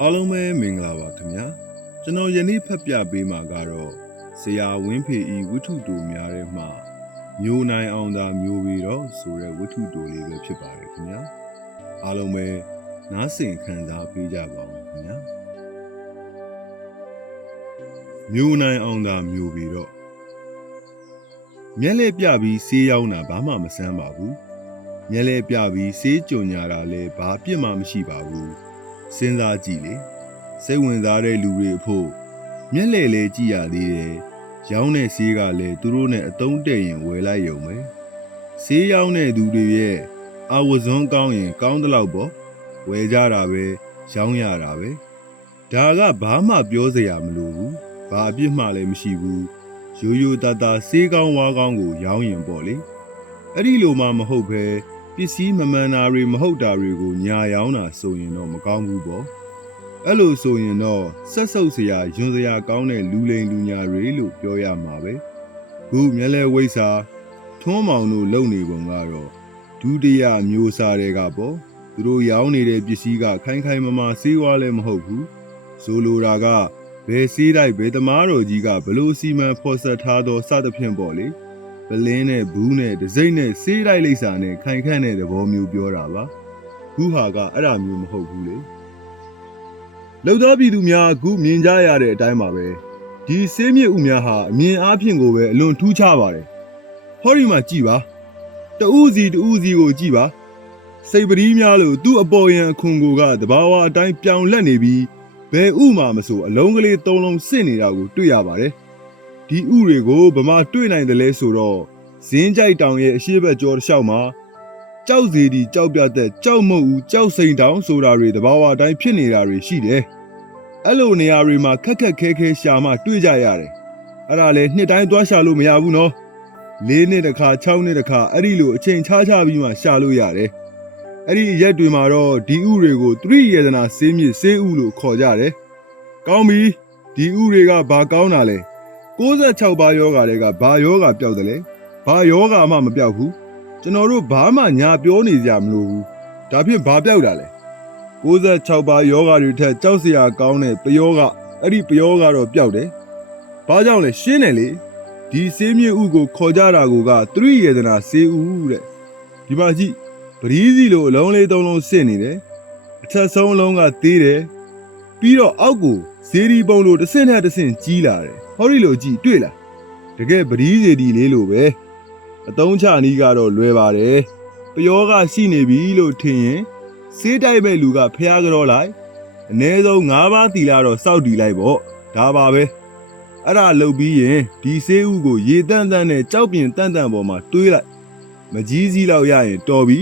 အားလုံးပဲမင်္ဂလာပါခင်ဗျာကျွန်တော်ယနေ့ဖတ်ပြပေးမှာကတော့ဇရာဝင်းဖေဤဝိထုတူများတဲ့မှမျိုးနိုင်အောင်သာမျိုးပြီးတော့ဆိုတဲ့ဝိထုတူလေးပဲဖြစ်ပါတယ်ခင်ဗျာအားလုံးပဲနားဆင်ခံစားပေးကြပါဦးခင်ဗျာမျိုးနိုင်အောင်သာမျိုးပြီးတော့မျက်လက်ပြပြီးဆေးရောက်တာဘာမှမဆန်းပါဘူးမျက်လက်ပြပြီးဆေးကြုံညာတာလည်းဘာပြစ်မှမရှိပါဘူး စဉ်းစားကြည့်လေစိတ်ဝင်စားတဲ့လူတွေအဖို့မျက်လှည့်လဲကြည့်ရသေးတယ်ရောင်းတဲ့ဆေးကလည်းသူတို့နဲ့အတုံးတဲ့ရင်ဝယ်လိုက်ရုံပဲဆေးရောင်းတဲ့သူတွေရဲ့အာဝဇွန်းကောင်းရင် ကောင်းတဲ့လောက်ပေါ့ဝယ်ကြတာပဲရောင်းရတာပဲဒါကဘာမှပြောစရာမလိုဘူးဘာအပြစ်မှလည်းမရှိဘူးရိုးရိုးသားသားဆေးကောင်းဝါးကောင်းကို ရောင်းရင်ပေါ့လေအဲ့ဒီလိုမှမဟုတ်ပဲ ပစ္စည်းမမှန်တာတွေမဟုတ်တာတွေကိုညာရောင်းတာဆိုရင်တော့မကောင်းဘူးပေါ့အဲ့လိုဆိုရင်တော့ဆက်ဆုပ်စရာယွန်စရာကောင်းတဲ့လူလိန်လူညာတွေလို့ပြောရမှာပဲခုမျက်လဲဝိစာထွန်းမောင်တို့လုံနေပုံကတော့ဒုတိယမျိုးစားတွေကပေါ့သူတို့ရောင်းနေတဲ့ပစ္စည်းကခိုင်ခိုင်မာမာစေးဝါးလည်းမဟုတ်ဘူးဆိုလိုတာကဘယ်စေးတိုက်ဘယ်သမားတော်ကြီးကဘလို့စီမံဖော်ဆက်ထားသောစသဖြင့်ပေါ့လေ ပလင်းနဲ့ဘူးနဲ့ဒစိမ့်နဲ့စေးလိုက်လိမ့်စာနဲ့ခိုင်ခန့်တဲ့သဘောမျိုးပြောတာပါခုဟာကအဲ့ဒါမျိုးမဟုတ်ဘူးလေလောက်သားပြည်သူများအခုမြင်ကြရတဲ့အတိုင်းပါပဲဒီစေးမြစ်ဥများဟာအမြင်အားဖြင့်ကိုပဲအလွန်ထူးခြားပါတယ်ဟောဒီမှာကြည်ပါတူးစီတူးစီကိုကြည်ပါစိတ်ပရီးများလို့သူ့အပေါ်ယံအခွန်ကိုကတဘာဝအတိုင်းပြောင်လက်နေပြီးဘယ်ဥမှာမဆိုအလုံးကလေးသုံးလုံးစစ်နေတာကိုတွေ့ရပါတယ် ဒီဥတွေကိုဗမာတွေ့နိုင်တယ်လဲဆိုတော့ဇင်းကြိုက်တောင်ရဲ့အရှိဘက်ကျော်တစ်လျှောက်မှာကြောက်စီဒီကြောက်ပြတ်တဲ့ကြောက်မုတ်ဦးကြောက်စိန်တောင်ဆိုတာတွေတဘာဝအတိုင်းဖြစ်နေတာတွေရှိတယ်။အဲ့လိုနေရာတွေမှာခက်ခက်ခဲခဲရှာမှတွေ့ကြရတယ်။အဲ့ဒါလဲနှစ်တိုင်းသွားရှာလို့မရဘူးနော်။လေးနှစ်တစ်ခါ၆နှစ်တစ်ခါအဲ့ဒီလိုအချိန်ခြားခြားပြီးမှရှာလို့ရတယ်။အဲ့ဒီရက်တွေမှာတော့ဒီဥတွေကိုသရိယေဒနာစေးမြစ်စေးဥလို့ခေါ်ကြတယ်။ကောင်းပြီဒီဥတွေကဘာကောင်းတာလဲ။ 66ပါးယောဂါတွေကဘာယောဂါပျောက်တယ်လဲဘာယောဂါမှမပျောက်ဘူးကျွန်တော်တို့ဘာမှညာပြောနေကြမလို့ဘူးဒါဖြင့်ဘာပျောက်တာလဲ66ပါးယောဂါတွေထက်ကြောက်စရာကောင်းတဲ့ပယောဂအဲ့ဒီပယောဂါတော့ပျောက်တယ်ဘာကြောင့်လဲရှင်းတယ်လေဒီစေးမြေဥကိုခေါ်ကြတာကိုကသရိယေဒနာစေးဥတဲ့ဒီမှာကြည့်ပရိစီလိုအလုံးလေးသုံးလုံးစစ်နေတယ်အထက်ဆုံးအလုံးကသေးတယ်ပြီးတော့အောက်ကိုဇေဒီပုံလိုတစ်ဆင့်နဲ့တစ်ဆင့်ကြီးလာတယ် ဟောဒီလိုကြည့်တွေ့လားတကယ်ပရိစီဒီလေးလိုပဲအတုံးချနီးကတော့လွယ်ပါတယ်ပယောကရှိနေပြီလို့ထင်ရင်စေးတိုက်မဲ့လူကဖျားကြောလိုက်အ ਨੇ ဆုံး၅ပါးတီလာတော့စောက်တီလိုက်ပေါ့ဒါပါပဲအဲ့ဒါလုပ်ပြီးရင်ဒီစေးဥကိုရေတန့်တန့်နဲ့ကြောက်ပြင်တန့်တန့်ပေါ်မှာတွေးလိုက်မကြီးစည်းလောက်ရရင်တော်ပြီ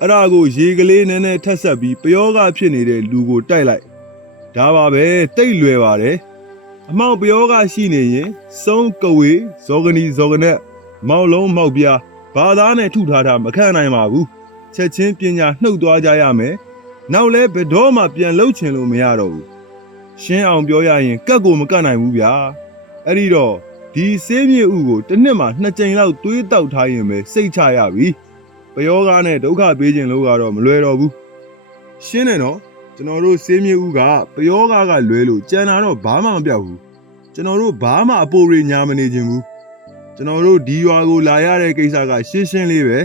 အဲ့ဒါကိုရေကလေးနည်းနည်းထက်ဆက်ပြီးပယောကဖြစ်နေတဲ့လူကိုတိုက်လိုက်ဒါပါပဲတိတ်လွယ်ပါတယ် အမောက်ပယောကရှိနေရင်စုံကဝေဇောကနီဇောကနက်မောက်လုံးမောက်ပြားဘာသာနဲ့ထုထားတာမခံနိုင်ပါဘူးချက်ချင်းပညာနှုတ်သွားကြရမယ်နောက်လဲဘယ်တော့မှပြန်လှုပ်ချင်လို့မရတော့ဘူးရှင်းအောင်ပြောရရင်ကတ်ကိုမကတ်နိုင်ဘူးဗျာအဲ့ဒီတော့ဒီစေးမြေဥကိုတစ်နှစ်မှာနှစ်ကြိမ်လောက်သွေးတောက်ထားရင်ပဲစိတ်ချရပြီပယောကနဲ့ဒုက္ခပေးခြင်းလို့ကတော့မလွယ်တော့ဘူးရှင်းတယ်နော် ကျွန်တော်တို့စေးမြေဦးကပယောဂါကလွဲလို့ကြံတာတော့ဘာမှမပြောက်ဘူးကျွန်တော်တို့ဘာမှအပိုရိညာမနေခြင်းဘူးကျွန်တော်တို့ဒီရွာကိုလာရတဲ့ကိစ္စကရှင်းရှင်းလေးပဲ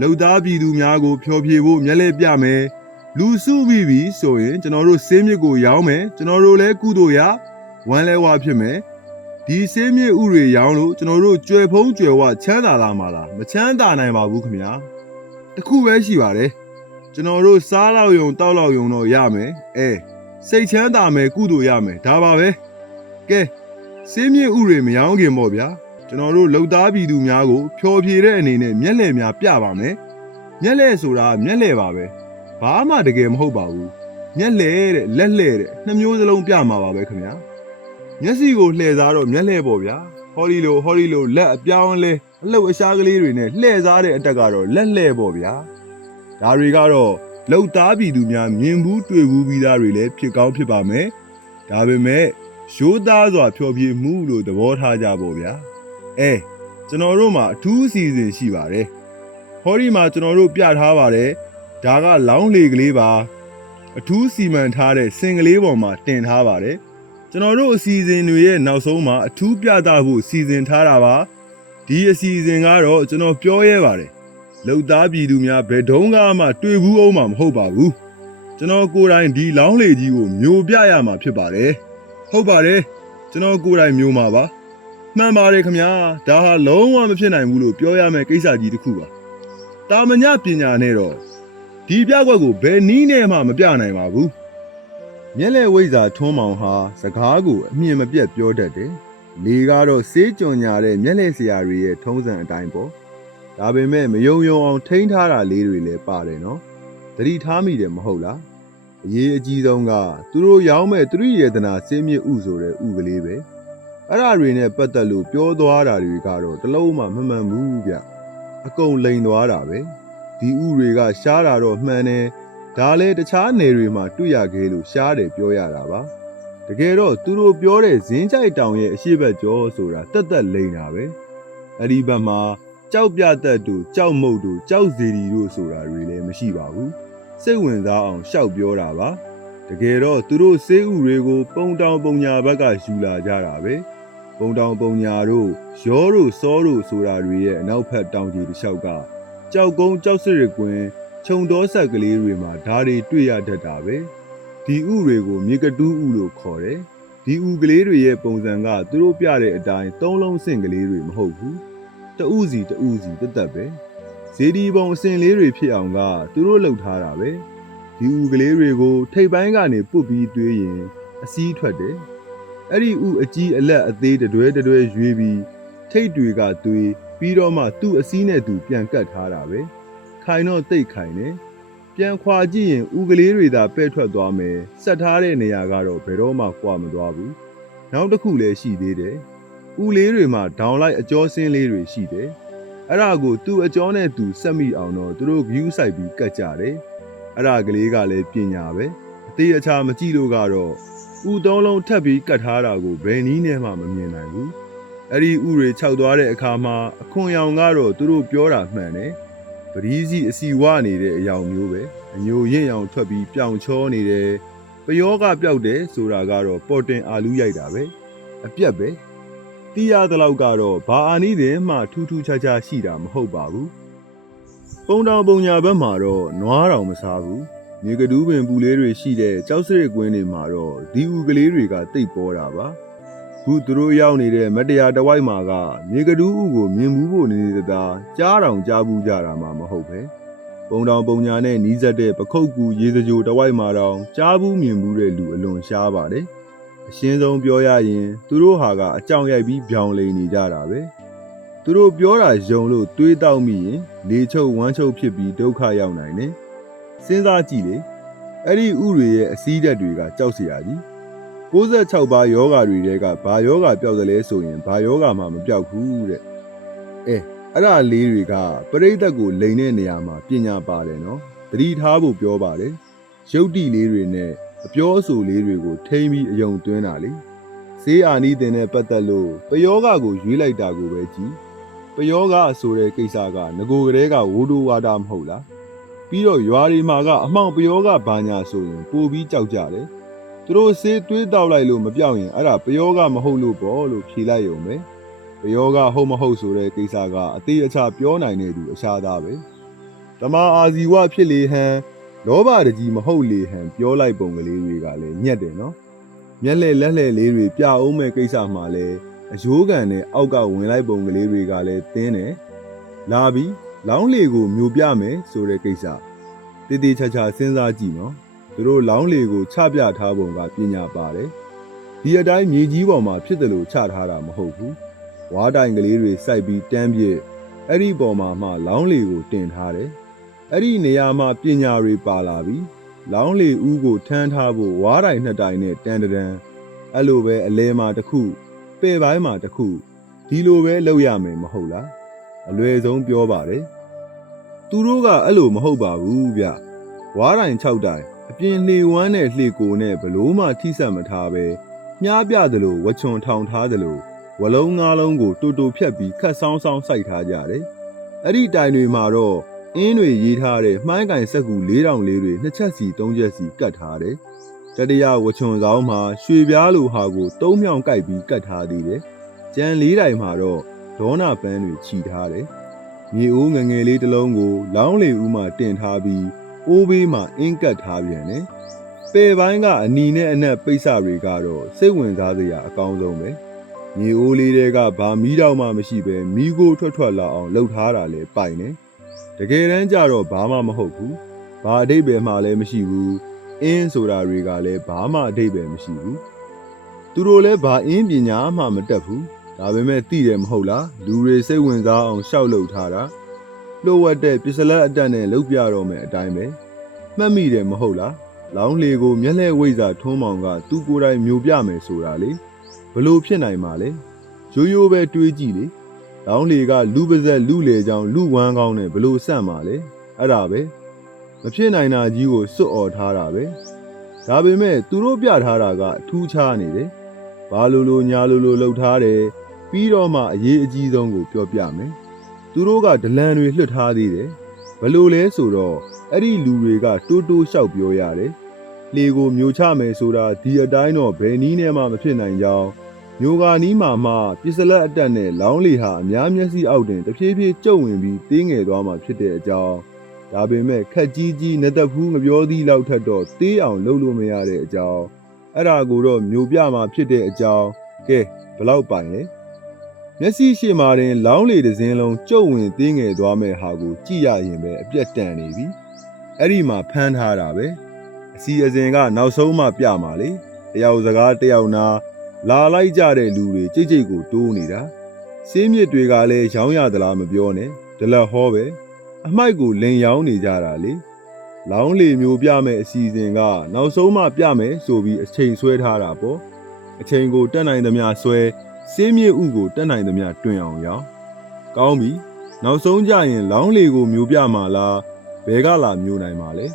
လှုပ်သားပြည်သူများကိုဖျော်ဖြေဖို့မျက်လှည့်ပြမယ်လူစုပြီးပြီဆိုရင်ကျွန်တော်တို့စေးမြစ်ကိုရောင်းမယ်ကျွန်တော်တို့လည်းကုသိုလ်ရဝမ်းလဲဝါဖြစ်မယ်ဒီစေးမြစ်ဥတွေရောင်းလို့ကျွန်တော်တို့ကြွယ်ဖုံးကြွယ်ဝချမ်းသာလာမှာလားမချမ်းသာနိုင်ပါဘူးခင်ဗျာတခုပဲရှိပါတယ် ကျွန်တော်တို့စားလောက်ယုံတောက်လောက်ယုံတော့ရမယ်အဲစိတ်ချမ်းသာမယ်ကုသိုလ်ရမယ်ဒါပါပဲကဲစေးမြေဥတွေမယောင်းခင်ပေါ့ဗျာကျွန်တော်တို့လုံသားပြည်သူများကိုဖျော်ဖြေတဲ့အနေနဲ့မျက်လှည့်များပြပါမယ်မျက်လှည့်ဆိုတာမျက်လှည့်ပါပဲဘာမှတကယ်မဟုတ်ပါဘူးမျက်လှည့်တဲ့လက်လှည့်တဲ့နှစ်မျိုးစလုံးပြမှာပါပဲခင်ဗျာမျက်စိကိုလှည့်စားတော့မျက်လှည့်ပေါ့ဗျာဟောဒီလိုဟောဒီလိုလက်အပြောင်းအလဲအလှုပ်အရှားကလေးတွေနဲ့လှည့်စားတဲ့အတက်ကတော့လက်လှည့်ပေါ့ဗျာ ဒါတွေကတော့လောက်သားပြည်သူများမြင်ဘူးတွေ့ဘူးပြီးသားတွေလည်းဖြစ်ကောင်းဖြစ်ပါမယ်။ဒါပေမဲ့ရိုးသားစွာဖျော်ဖြေမှုလို့သဘောထားကြပေါ့ဗျာ။အဲကျွန်တော်တို့မှာအထူးအစီအစဉ်ရှိပါတယ်။ဟောဒီမှာကျွန်တော်တို့ပြထားပါတယ်။ဒါကလောင်းလေကလေးပါ။အထူးစီမံထားတဲ့စင်ကလေးပေါ်မှာတင်ထားပါတယ်ကျွန်တော်တို့အစီအစဉ်တွေရဲ့နောက်ဆုံးမှာအထူးပြသဖို့စီစဉ်ထားတာပါဒီအစီအစဉ်ကတော့ကျွန်တော်ပြောရဲပါတယ် လုံသားပြည်သူများဘယ်တုန်းကမှတွေ့ဘူးအောင်မှာမဟုတ်ပါဘူးကျွန်တော်ကိုယ်တိုင်ဒီလောင်းလေကြီးကိုမျိုးပြရမှာဖြစ်ပါတယ်ဟုတ်ပါတယ်ကျွန်တော်ကိုယ်တိုင်မျိုးမှာပါမှန်ပါတယ်ခင်ဗျာဒါဟာလုံးဝမဖြစ်နိုင်ဘူးလို့ပြောရမယ့်ကိစ္စကြီးတစ်ခုပါတာမညပညာနဲ့တော့ဒီပြကွက်ကိုဘယ်နည်းနဲ့မှမပြနိုင်ပါဘူးမျက်လဲဝိဇ္ဇာထွန်းမောင်ဟာစကားကိုအမြင်မပြတ်ပြောတတ်တယ်လေကတော့စေးကြွန်ညာတဲ့မျက်လဲဆရာတွေရဲ့ထုံးစံအတိုင်းပေါ့ ဒါပေမဲ့မယုံယုံအောင်ထိန်းထားတာလေးတွေလည်းပါတယ်နော်သတိထားမိတယ်မဟုတ်လားအရေးအကြီးဆုံးကသူတို့ရောင်းမဲ့သူရိယေဒနာစင်းမြင့်ဥဆိုတဲ့ဥကလေးပဲအဲ့ဒါတွေနဲ့ပတ်သက်လို့ပြောသွားတာတွေကတော့တလုံးမှမမှန်ဘူးဗျအကုန်လိန်သွားတာပဲဒီဥတွေကရှားတာတော့မှန်တယ်ဒါလည်းတခြားနယ်တွေမှာတွေ့ရခဲ့လို့ရှားတယ်ပြောရတာပါတကယ်တော့သူတို့ပြောတဲ့ဇင်းကြိုက်တောင်ရဲ့အရှိတ်ကျော်ဆိုတာတက်တက်လိမ့်တာပဲအဲ့ဒီဘက်မှာ ကြောက်ပြတက်တို့ကြောက်မုတ်တို့ကြောက်စီရီတို့ဆိုတာတွေလည်းမရှိပါဘူးစိတ်ဝင်စားအောင်ရှောက်ပြောတာပါတကယ်တော့သူတို့စေးဥတွေကို ပုံတောင်ပုံညာဘက်ကယူလာကြတာပဲပုံတောင်ပုံညာတို့ရောတို့စောတို့ဆိုတာတွေရဲ့အနောက်ဘက်တောင်ကြီးတစ်လျှောက်ကကြောက်ကုန်းကြောက်စစ်ရကွင်းခြုံတော်ဆက်ကလေးတွေမှာဓာတွေတွေ့ရတတ်တာပဲဒီဥတွေကိုမြေကတူးဥလို့ခေါ်တယ်ဒီဥကလေးတွေရဲ့ပုံစံကသူတို့ပြတဲ့အတိုင်းသုံးလုံးစင်ကလေးတွေမဟုတ်ဘူး တဥစီတဥစီတက်တက်ပဲဇေဒီပုံအစင်လေးတွေဖြစ်အောင်ကသူတို့လှုပ်ထားတာပဲဒီဥကလေးတွေကိုထိပ်ပိုင်းကနေပုတ်ပြီးတွေးရင်အစည်းထွက်တယ်အဲ့ဒီဥအကြီးအလက်အသေးတတွဲတတွဲရွေးပြီးထိတ်တွေကတွေးပြီးတော့မှသူ့အစည်းနဲ့သူပြန်ကတ်ထားတာပဲခိုင်တော့တိတ်ခိုင်နေပြန်ခွာကြည့်ရင်ဥကလေးတွေသာပဲ့ထွက်သွားမယ်ဆက်ထားတဲ့နေရာကတော့ဘယ်တော့မှကွာမသွားဘူးနောက်တစ်ခုလည်းရှိသေးတယ် ဥလေးတွေမှာဒေါင်လိုက်အကျော်စင်းလေးတွေရှိတယ်အဲ့ဒါကိုသူ့အကျော်နဲ့သူဆက်မိအောင်တော့သူတို့ view ဆိုင်ပြီးကတ်ကြတယ်အဲ့ဒါကလေးကလည်းပညာပဲအသေးအချာမကြည့်လို့ကတော့ဥသုံးလုံးထပ်ပြီးကတ်ထားတာကိုဘယ်နည်းနဲ့မှမမြင်နိုင်ဘူးအဲ့ဒီဥတွေခြောက်သွားတဲ့အခါမှာအခွန်ရောင်ကတော့သူတို့ပြောတာမှန်တယ်ပရိစီအစီဝနေတဲ့အယောင်မျိုးပဲအညိုရင့်ရောင်ထွက်ပြီးပြောင်ချောနေတယ်ပယောကပျောက်တယ်ဆိုတာကတော့ပေါ်တင်အာလူးရိုက်တာပဲအပြက်ပဲ တီးရတဲ့လောက်ကတော့ဘာအာနီးတယ်မှထူးထူးခြားခြားရှိတာမဟုတ်ပါဘူးပုံတော်ပုံညာဘက်မှာတော့နွားတော်မစားဘူးမြေကဒူးပင်ပူလေးတွေရှိတဲ့ကြောက်စရစ်ကွင်းတွေမှာတော့ဒီဥကလေးတွေကတိတ်ပေါ်တာပါခုသူတို့ရောက်နေတဲ့မတရားတဝိုက်မှာကမြေကတူးဥကိုမြင်မှုဖို့နေနေသာကြားတောင်ကြားဘူးကြတာမှမဟုတ်ပဲပုံတောင်ပုံညာနဲ့နီးစပ်တဲ့ပခုတ်ကူရေစကြိုတဝိုက်မှာတောင်ကြားဘူးမြင်ဘူးတဲ့လူအလွန်ရှားပါတယ် အရှင်းဆုံးပြောရရင်သူတို့ဟာကအကြောင်ရိုက်ပြီးပြောင်းလဲနေကြတာပဲသူတို့ပြောတာယုံလို့တွေးတောက်မိရင်လေချုပ်ဝမ်းချုပ်ဖြစ်ပြီးဒုက္ခရောက်နိုင်တယ်စဉ်းစားကြည့်လေအဲ့ဒီဥတွေရဲ့အစည်းဓာတ်တွေကကြောက်စရာကြီး66ပါးယောဂါတွေတဲကဘာယောဂါပျောက်တယ်လဲဆိုရင်ဘာယောဂါမှမပျောက်ဘူးတဲ့အဲအဲ့ဒါလေးတွေကပရိသတ်ကိုလိန်တဲ့နေရာမှာပညာပါတယ်နော်သတိထားဖို့ပြောပါတယ်ရုပ်တိလေးတွေနဲ့ အပြောအဆိုလေးတွေကိုထိမ့်ပြီးအယုံသွင်းတာလေဈေးအာနီးတင်တဲ့ပတ်သက်လို့ပယောဂကိုရွေးလိုက်တာကိုပဲကြည်ပယောဂဆိုတဲ့ကိစ္စကငကိုကလေးကဝိုးတိုးဝါတာမဟုတ်လားပြီးတော့ရွာတွေမှာကအမှောင်ပယောဂဘာညာဆိုရင်ပိုပြီးကြောက်ကြတယ်သူတို့ဆေးတွေးတောက်လိုက်လို့မပြောက်ရင်အဲ့ဒါပယောဂမဟုတ်လို့ပေါ့လို့ဖြေလိုက်ရုံပဲပယောဂဟုတ်မဟုတ်ဆိုတဲ့ကိစ္စကအသေးအချာပြောနိုင်တဲ့သူအရှားသားပဲတမအာဇီဝဖြစ်လေဟန် လောဘတကြီးမဟုတ်လေဟန်ပြောလိုက်ပုံကလေးတွေကလည်းညက်တယ်နော်မျက်လှည့်လက်လှည့်လေးတွေပြအောင်မဲ့ကိစ္စမှလည်းအယိုးကန်နဲ့အောက်ကဝင်လိုက်ပုံကလေးတွေကလည်းတင်းတယ်လာပြီးလောင်းလေကိုမျိုးပြမယ်ဆိုတဲ့ကိစ္စတည်တည်ချာချာစဉ်းစားကြည့်နော်သူတို့လောင်းလေကိုချပြထားပုံကပညာပါတယ်ဒီအတိုင်းမြေကြီးပေါ်မှာဖြစ်တယ်လို့ချထားတာမဟုတ်ဘူးဝါတိုင်ကလေးတွေစိုက်ပြီးတန်းပြည့်အဲ့ဒီပေါ်မှာမှလောင်းလေကိုတင်ထားတယ် အဲ့ဒီနေရာမှာပညာတွေပါလာပြီးလောင်းလေဦးကိုထမ်းထားဖို့ဝါတိုင်နှစ်တိုင်နဲ့တန်တရန်အဲ့လိုပဲအလဲမှာတစ်ခုပဲ့ပိုင်းမှာတစ်ခုဒီလိုပဲလုပ်ရမယ်မဟုတ်လားအလွယ်ဆုံးပြောပါတယ်သူတို့ကအဲ့လိုမဟုတ်ပါဘူးဗျဝါတိုင်6တိုင်အပြင်လှေဝမ်းနဲ့လှေကိုနဲ့ဘလို့မှထိဆက်မထားပဲမြားပြသလိုဝချွန်ထောင်ထားသလိုဝလုံးငါးလုံးကိုတူတူဖြတ်ပြီးခတ်ဆောင်းဆောင်းစိုက်ထားကြတယ်။အဲ့ဒီတိုင်တွေမှာတော့ အင်းတွေရေးထားတဲ့မှိုင်းကင်စက်ကူ4000လေးတွေနှစ်ချက်စီသုံးချက်စီကတ်ထားတယ်တတိယဝချွန်ဆောင်မှာရွှေပြားလိုဟာကိုသုံးမြောင်ကိုက်ပြီးကတ်ထားသေးတယ်ကြံလေးတိုင်မှာတော့ဒေါနာပန်းတွေခြီထားတယ်မြေအိုးငယ်ငယ်လေးတစ်လုံးကို လောင်းလေဦးမှတင်ထားပြီးအိုးဘေးမှာအင်းကတ်ထားပြန်တယ်ပယ်ပိုင်းကအနီနဲ့အနက်ပိတ်စတွေကတော့စိတ်ဝင်စားစရာအကောင်းဆုံးပဲမြေအိုးလေးတွေကဘာမီးတော့မှမရှိပဲမီးကိုထွက်ထွက်လာအောင်လှုပ်ထားတာလဲပိုင်တယ်တ ကယ်တမ်းကျတော့ဘာမှမဟုတ်ဘူး။ဘာအတိတ်ပဲမှလည်းမရှိဘူး။အင်းဆိုတာတွေကလည်းဘာမှအတိတ်ပဲမရှိဘူး။သူတို့လည်းဘာအင်းပညာမှမတတ်ဘူး။ဒါပေမဲ့သိတယ်မဟုတ်လား။လူတွေစိတ်ဝင်စားအောင်ရှောက်လုပ်ထားတာ။လှုပ်ဝက်တဲ့ပစ္စလက်အတက်နဲ့လှုပ်ပြတော့မယ်အတိုင်းပဲ။မှတ်မိတယ်မဟုတ်လား။လောင်းလေကိုမျက်လှည့်ဝိဇ္ဇာထွန်းမောင်ကသူ့ကိုယ်တိုင်မျိုးပြမယ်ဆိုတာလေ။ဘလို့ဖြစ်နိုင်မှာလဲ။ရိုးရိုးပဲတွေးကြည့်လေ။ လောင်းလေကလူပါဇက်လူလေချောင်းလူဝမ်းကောင်းနဲ့ဘလို့ဆန့်ပါလဲအဲ့ဒါပဲမဖြစ်နိုင်တာကြီးကိုစွတ်អော်ထားတာပဲဒါပေမဲ့သူတို့ပြထားတာကထူးခြားနေတယ်ဘာလို့လို့ညာလို့လို့လှုပ်ထားတယ်ပြီးတော့မှအရေးအကြီးဆုံးကိုပြောပြမယ်သူတို့ကဒလန်တွေလွှတ်ထားသေးတယ်ဘလို့လဲဆိုတော့အဲ့ဒီလူတွေကတိုးတိုးလျှောက်ပြောရတယ်လေကိုမျိုးချမယ်ဆိုတာဒီအတိုင်းတော့ဘယ်နည်းနဲ့မှမဖြစ်နိုင်ကြောင်း မျိုးကာနီးမှာမှပစ္စလက်အတက်နဲ့လောင်းလီဟာအများမျက်စိအောက်တင်တဖြည်းဖြည်းကျုပ်ဝင်ပြီးတင်းငယ်သွားမှဖြစ်တဲ့အကြောင်းဒါပေမဲ့ခက်ကြီးကြီးနက်သက်ဖူးငပြောသီးလောက်ထက်တော့တေးအောင်လုပ်လို့မရတဲ့အကြောင်းအဲ့ဒါကိုတော့မျိုးပြမှာဖြစ်တဲ့အကြောင်းကဲဘလောက်ပိုင်လဲမျက်စိရှိမှတင် လောင်းလီတစ်စင်းလုံးကျုပ်ဝင်တင်းငယ်သွားမဲ့ဟာကိုကြည့်ရရင်ပဲအပြက်တန်နေပြီအဲ့ဒီမှာဖမ်းထားတာပဲအစီအစဉ်ကနောက်ဆုံးမှပြမှာလေတယောက်စကားတယောက်နာ လာလိုက်ကြတဲ့လူတွေကြိတ်ကြိတ်ကိုတိုးနေတာစင်းမြစ်တွေကလည်းရောင်းရသလားမပြောနဲ့ဒလက်ဟောပဲအမိုက်ကိုလင်ရောင်းနေကြတာလေလောင်းလေမျိုးပြမဲ့အစီအစဉ်ကနောက်ဆုံးမှပြမယ်ဆိုပြီးအချိန်ဆွဲထားတာပေါ့အချိန်ကိုတက်နိုင်သမျှဆွဲစင်းမြစ်ဥကိုတက်နိုင်သမျှတွင်အောင်ရောင်းကောင်းပြီနောက်ဆုံးကြရင် လောင်းလေကိုမျိုးပြမှာလားဘဲကလာမျိုးနိုင်မှာလဲ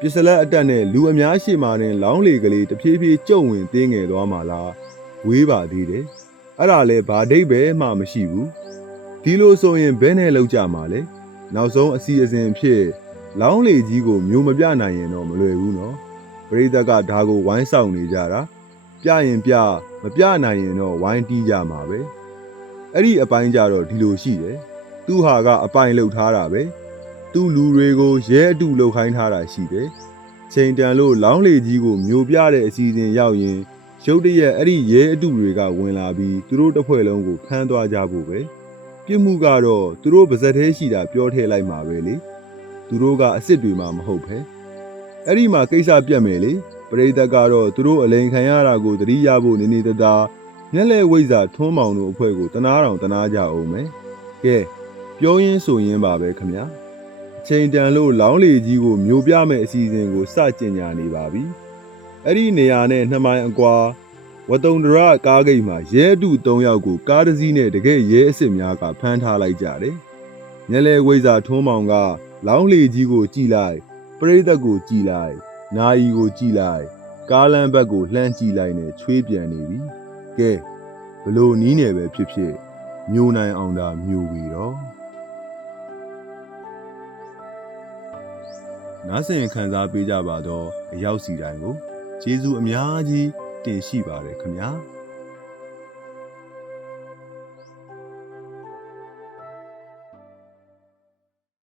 ပစ္စလက်အတက်နဲ့လူအများရှိမှတင်လောင်းလေကလေးတဖြည်းဖြည်းကျုံဝင်သေးငယ်သွားမှာလား ဝေးပါသေးတယ်အဲ့ဒါလဲဘာဒိတ်ပဲမှမရှိဘူးဒီလိုဆိုရင်ဘယ်နဲ့လောက်ကြမှာလဲနောက်ဆုံးအစီအစဉ်ဖြစ်လောင်းလေကြီးကိုမျိုးမပြနိုင်ရင်တော့မလွယ်ဘူးနော်ပရိသတ်ကဒါကိုဝိုင်းဆောင်နေကြတာပြရင်ပြမပြနိုင်ရင်တော့ဝိုင်းတီးကြမှာပဲအဲ့ဒီအပိုင်းကြတော့ဒီလိုရှိတယ်သူဟာကအပိုင်လှုပ်ထားတာပဲသူလူတွေကိုရဲအတူလှုပ်ခိုင်းထားတာရှိတယ်ချိန်တန်လို့လောင်းလေကြီးကိုမျိုးပြတဲ့အစီအစဉ်ရောက်ရင် ရုတ်တရက်အဲ့ဒီရဲအတုတွေကဝင်လာပြီးသူတို့တစ်ဖွဲ့လုံးကိုဖမ်းသွားကြဖို့ပဲပြစ်မှုကတော့သူတို့ပါဇက်သေးရှိတာပြောထည့်လိုက်မှာပဲလေသူတို့ကအစ်စ်တွေမှမဟုတ်ပဲအဲ့ဒီမှာကိစ္စပြတ်မယ်လေပရိသတ်ကတော့သူတို့အလိန်ခံရတာကိုသတိရဖို့နေနေတသာမျက်လဲဝိဇ္ဇာထွန်းမောင်တို့အဖွဲ့ကိုတနာတော်တနာကြအောင်မယ်ကဲပြောရင်းဆိုရင်းပါပဲခမညာအချိန်တန်လို့လောင်းလေကြီးကိုမျိုးပြမဲ့အစီအစဉ်ကိုစကြင်ညာနေပါပြီ အဲ့ဒီနေရာနဲ့နှစ်မိုင်အကွာဝတုံဒရကားဂိတ်မှာရဲအတူ၃ယောက်ကိုကားတစ်စီးနဲ့တကယ်ရဲအစ်စ်များကဖမ်းထားလိုက်ကြတယ်။ညလဲဝိဇာထွန်းမောင်က လောင်းလေကြီးကိုကြည်လိုက်ပရိသတ်ကိုကြည်လိုက်နာယီကိုကြည်လိုက် ကားလမ်းဘက်ကိုလှမ်းကြည့်လိုက်နဲ့ချွေးပြန်နေပြီ။ကဲဘလို့နီးနေပဲဖြစ်ဖြစ်မျိုးနိုင်အောင်သာမျိုးပြီတော့နားဆင်ခံစားပေးကြပါတော့အရောက်စီတိုင်းကို ကျေးဇူးအများကြီးတင်ရှိပါတယ်ခင်ဗျာ။